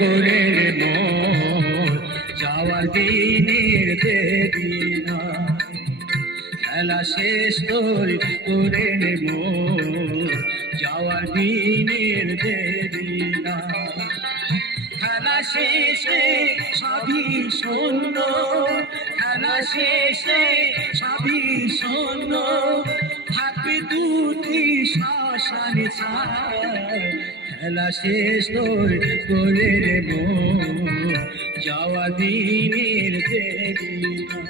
করে রে মোর যাওয়ার দিনের দেরি না। খেলা শেষ করে রে মোর যাওয়ার দিনের দেরি না। খেলা শেষে সবই শূন্য, খেলা শেষে সবই শূন্য, থাকবে দুটি শ্মশান ছায়। খেলা শেষ করে রে মোর যাওয়া দিনের দেরি না।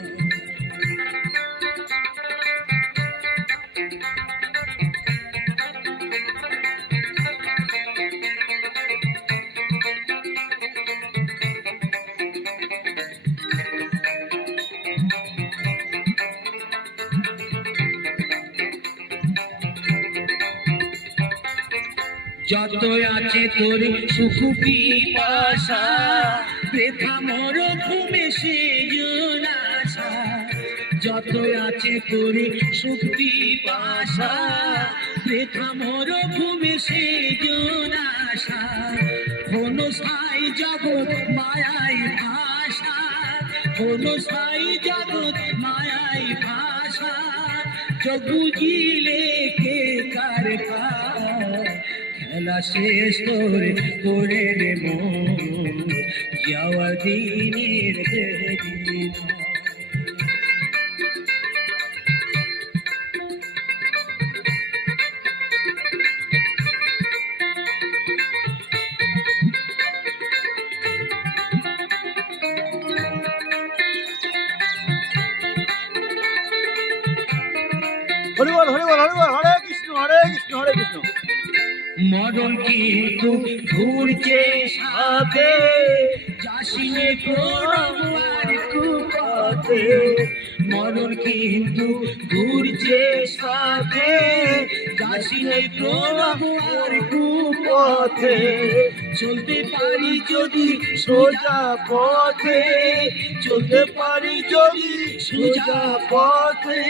যত আছে তোর সুখ পিপাসা, বৃথা মরুভূমি সেজন আশা। যত আছে তোর সুখ পিপাসা, বৃথা মরুভূমি সেজন আশা। ক্ষণস্থায়ী জগৎ মায়ায় ভাষা, ক্ষণস্থায়ী জগৎ মায়ায় ভাষা। যোগ বুঝিলে কে কার কার, খেলা শেষ করে রে মোর যাওয়া দিনের দেরি না। হরি বল হরি বল হরি বল, হরে কৃষ্ণ হরে কৃষ্ণ হরে কৃষ্ণ। মরণ কিন্তু ঘুরছে সাথে, যাসিনে প্রভুর কুপথে। মরণ কিন্তু ঘুরছে সাথে, যাসিনে প্রভুর কুপথে। চলতে পারি যদি সোজা পথে, চলতে পারি যদি সোজা পথে,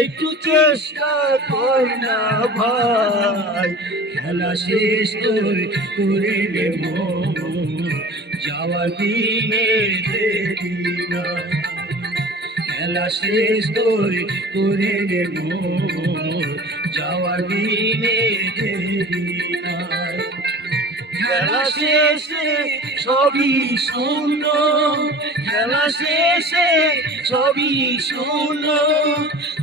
একটু চেষ্টা কর না ভাই। খেলা শেষ করে রে মোর যাওয়ার দিনের দেরি না। খেলা শেষ করে রে মোর যাওয়ার দিনের দেরি না। খেলা শেষে সবই শূন্য, খেলা শেষে সবই শূন্য,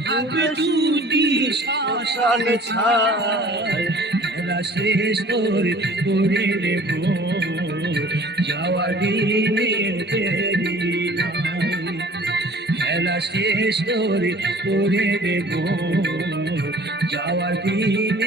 থাকবে দুটি শ্মশান ছায়। খেলা শেষ করে রে মোর যাওয়া দিনের দেরি নাই। খেলা শেষ করে রে মোর যাওয়া দিন